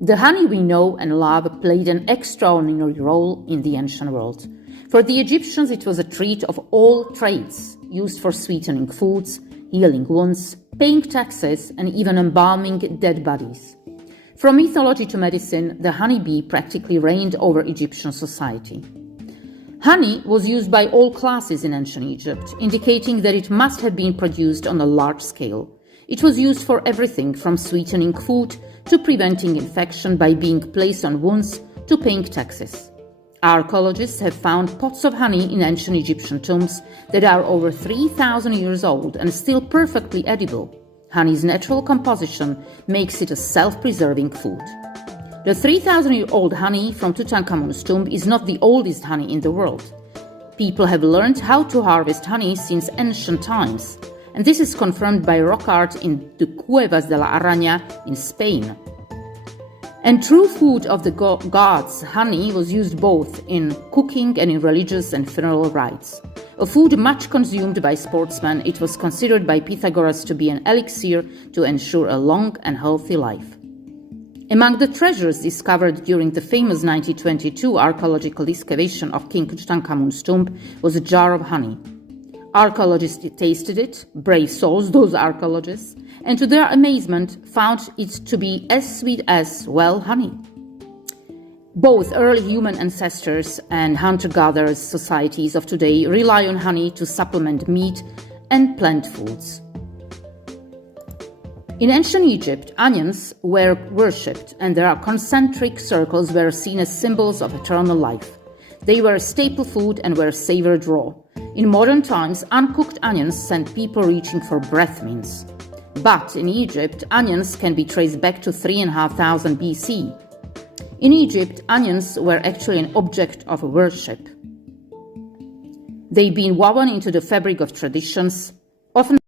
The honey we know and love played an extraordinary role in the ancient world. For the Egyptians, it was a treat of all trades, used for sweetening foods, healing wounds, paying taxes, and even embalming dead bodies. From mythology to medicine, the honeybee practically reigned over Egyptian society. Honey was used by all classes in ancient Egypt, indicating that it must have been produced on a large scale. It was used for everything from sweetening food to preventing infection by being placed on wounds to paying taxes. Archaeologists have found pots of honey in ancient Egyptian tombs that are over 3,000 years old and still perfectly edible. Honey's natural composition makes it a self-preserving food. The 3,000-year-old honey from Tutankhamun's tomb is not the oldest honey in the world. People have learned how to harvest honey since ancient times, and this is confirmed by rock art in the Cuevas de la Araña in Spain. And true food of the gods, honey was used both in cooking and in religious and funeral rites. A food much consumed by sportsmen, it was considered by Pythagoras to be an elixir to ensure a long and healthy life. Among the treasures discovered during the famous 1922 archaeological excavation of King Tutankhamun's tomb was a jar of honey. Archaeologists tasted it, brave souls, those archaeologists, and to their amazement found it to be as sweet as, well, honey. Both early human ancestors and hunter-gatherer societies of today rely on honey to supplement meat and plant foods. In ancient Egypt, onions were worshipped, and their concentric circles were seen as symbols of eternal life. They were a staple food and were savored raw. In modern times, uncooked onions sent people reaching for breath mints. But in Egypt, onions can be traced back to 3,500 BC. In Egypt, onions were actually an object of worship. They've been woven into the fabric of traditions, often